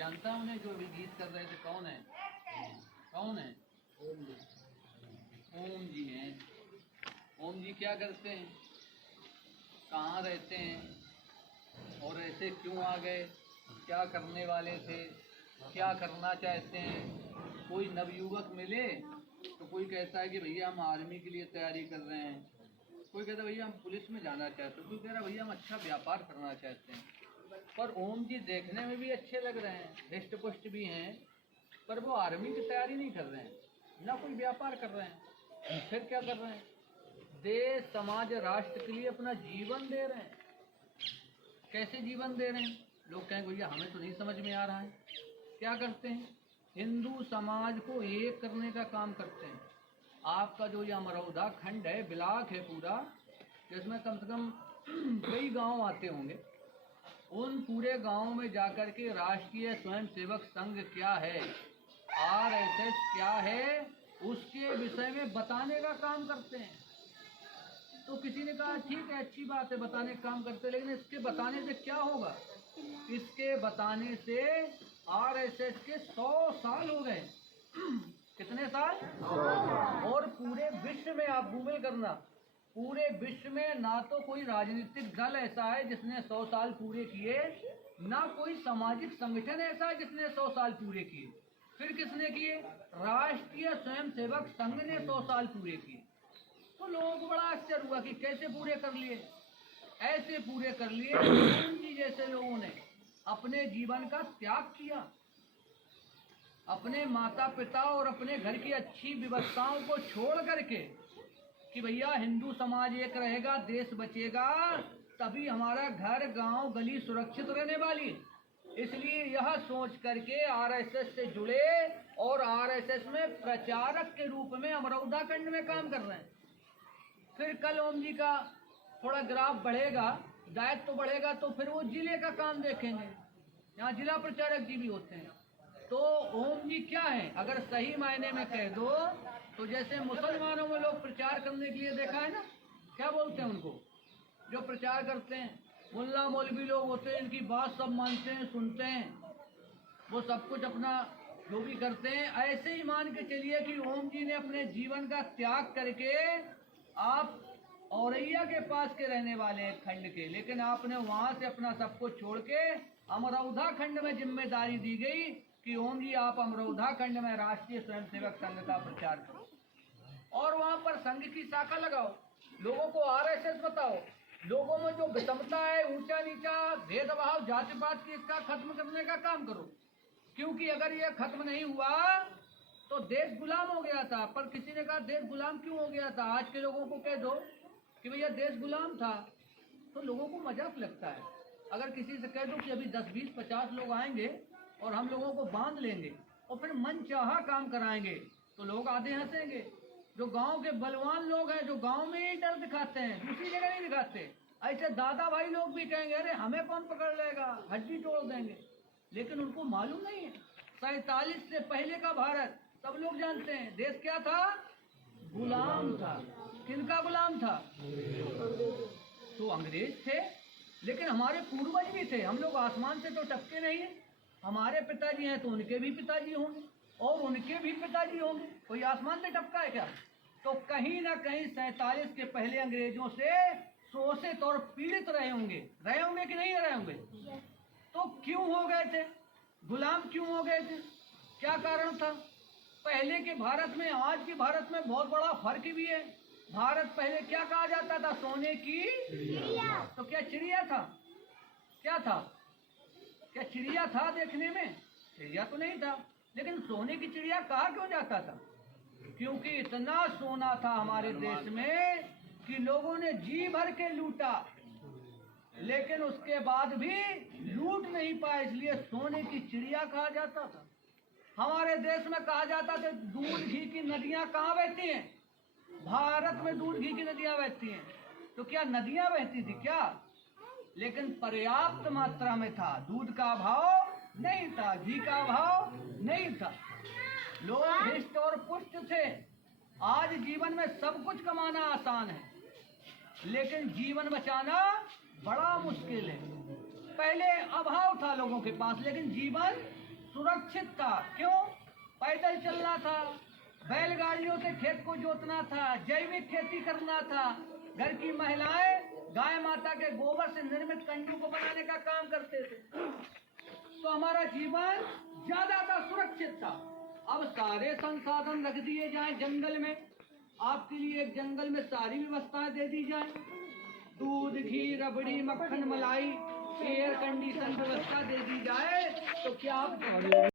जानता हूँ जो अभी गीत कर रहे थे, कौन है? कौन है? ओम जी हैं। ओम जी क्या करते हैं, कहाँ रहते हैं और ऐसे क्यों आ गए, क्या करने वाले थे, क्या करना चाहते हैं? कोई नवयुवक मिले तो कोई कहता है कि भैया हम आर्मी के लिए तैयारी कर रहे हैं, कोई कहता है भैया हम पुलिस में जाना चाहते हैं, कोई कह रहा है भैया हम अच्छा व्यापार करना चाहते हैं। पर ओम जी देखने में भी अच्छे लग रहे हैं, हृष्ट पुष्ट भी हैं, पर वो आर्मी की तैयारी नहीं कर रहे हैं, ना कोई व्यापार कर रहे हैं। फिर क्या कर रहे हैं? देश समाज राष्ट्र के लिए अपना जीवन दे रहे हैं। कैसे जीवन दे रहे हैं? लोग कहेंगे भैया हमें तो नहीं समझ में आ रहा है। क्या करते हैं? हिंदू समाज को एक करने का काम करते हैं। आपका जो ये अमरौधा खंड है, ब्लॉक है पूरा, जिसमें कम से कम कई गांव आते होंगे, उन पूरे गांव में जाकर के राष्ट्रीय स्वयंसेवक संघ क्या है, आरएसएस क्या है, उसके विषय में बताने का काम करते हैं। तो किसी ने कहा ठीक है, अच्छी बात है, बताने का काम करते हैं, लेकिन इसके बताने से क्या होगा? इसके बताने से आरएसएस के 100 साल हो गए। कितने साल? और पूरे विश्व में आप गूगल करना, पूरे विश्व में ना तो कोई राजनीतिक दल ऐसा है जिसने 100 साल पूरे किए, ना कोई सामाजिक संगठन ऐसा है जिसने 100 साल पूरे किए। फिर किसने किए? राष्ट्रीय स्वयंसेवक संघ ने 100 साल पूरे किए। तो लोगों को बड़ा आश्चर्य हुआ कि कैसे पूरे कर लिए। ऐसे पूरे कर लिए जी जैसे लोगों ने अपने जीवन का त्याग किया, अपने माता पिता और अपने घर की अच्छी व्यवस्थाओं को छोड़ करके कि भैया हिंदू समाज एक रहेगा, देश बचेगा, तभी हमारा घर गांव गली सुरक्षित रहने वाली। इसलिए यह सोच करके आरएसएस से जुड़े और आरएसएस में प्रचारक के रूप में अमरौधा खंड में काम कर रहे हैं। फिर कल ओम जी का थोड़ा ग्राफ बढ़ेगा, दायित्व तो बढ़ेगा, तो फिर वो जिले का काम देखेंगे। यहाँ जिला प्रचारक जी भी होते हैं। तो ओम जी क्या है, अगर सही मायने में कह दो तो जैसे मुसलमानों में लोग प्रचार करने के लिए देखा है ना, क्या बोलते हैं उनको, जो प्रचार करते हैं मुल्ला मौलवी लोग होते हैं, इनकी बात सब मानते हैं, सुनते हैं, वो सब कुछ अपना जो भी करते हैं। ऐसे ही मान के चलिए कि ओम जी ने अपने जीवन का त्याग करके, आप औरैया के पास के रहने वाले हैं खंड के, लेकिन आपने वहां से अपना सब कुछ छोड़ के अमरौधा खंड में जिम्मेदारी दी गई कि ओम जी आप अमरौधा खंड में राष्ट्रीय स्वयंसेवक संघ का प्रचार करो और वहां पर संघ की शाखा लगाओ, लोगों को आरएसएस बताओ, लोगों में जो विषमता है, ऊंचा नीचा भेदभाव जाति पात की, इसका खत्म करने का काम करो। क्योंकि अगर ये खत्म नहीं हुआ तो देश गुलाम हो गया था। पर किसी ने कहा देश गुलाम क्यों हो गया था? आज के लोगों को कह दो कि भैया देश गुलाम था तो लोगों को मजाक लगता है। अगर किसी से कह दो कि अभी 10, 20, 50 लोग आएंगे और हम लोगों को बांध लेंगे और फिर मन चाहा काम कराएंगे, तो लोग आधे हंसेंगे। जो गांव के बलवान लोग हैं, जो गांव में ही डर दिखाते हैं, दूसरी जगह नहीं दिखाते, ऐसे दादा भाई लोग भी कहेंगे अरे हमें कौन पकड़ लेगा, हड्डी तोड़ देंगे। लेकिन उनको मालूम नहीं है 47 से पहले का भारत सब लोग जानते हैं, देश क्या था? गुलाम था। किनका गुलाम था? तो अंग्रेज थे, लेकिन हमारे पूर्वज भी थे। हम लोग आसमान से तो टपके नहीं है, हमारे पिताजी हैं तो उनके भी पिताजी होंगे और उनके भी पिताजी होंगे, कोई आसमान से टपका है क्या? तो कहीं ना कहीं 47 के पहले अंग्रेजों से शोषित और पीड़ित रहे होंगे कि नहीं रहे होंगे? तो क्यों हो गए थे गुलाम, क्यों हो गए थे, क्या कारण था? पहले के भारत में आज के भारत में बहुत बड़ा फर्क भी है। भारत पहले क्या कहा जाता था? सोने की चिड़िया। तो क्या चिड़िया था? क्या था? क्या चिड़िया था देखने में? चिड़िया तो नहीं था, लेकिन सोने की चिड़िया कहा क्यों जाता था? क्योंकि इतना सोना था हमारे देश में कि लोगों ने जी भर के लूटा, लेकिन उसके बाद भी लूट नहीं पाए, इसलिए सोने की चिड़िया कहा जाता था। हमारे देश में कहा जाता था दूध घी की नदियां कहाँ बहती हैं? भारत में दूध घी की नदियां बहती हैं। तो क्या नदियां बहती थी क्या? लेकिन पर्याप्त मात्रा में था, दूध का अभाव नहीं था, घी का अभाव नहीं था, लोग हृष्ट और पुष्ट थे। आज जीवन में सब कुछ कमाना आसान है, लेकिन जीवन बचाना बड़ा मुश्किल है। पहले अभाव था लोगों के पास, लेकिन जीवन सुरक्षित था। क्यों? पैदल चलना था, बैलगाड़ियों से खेत को जोतना था, जैविक खेती करना था। घर की महिलाएं गाय माता के गोबर से निर्मित कंजू को बनाने का काम करते थे। तो हमारा जीवन ज्यादा सुरक्षित था। अब सारे संसाधन रख दिए जाएं जंगल में, आपके लिए एक जंगल में सारी व्यवस्थाएं दे दी जाए, दूध, घी, रबड़ी, मक्खन, मलाई, एयर कंडीशन व्यवस्था दे दी जाए, तो क्या आप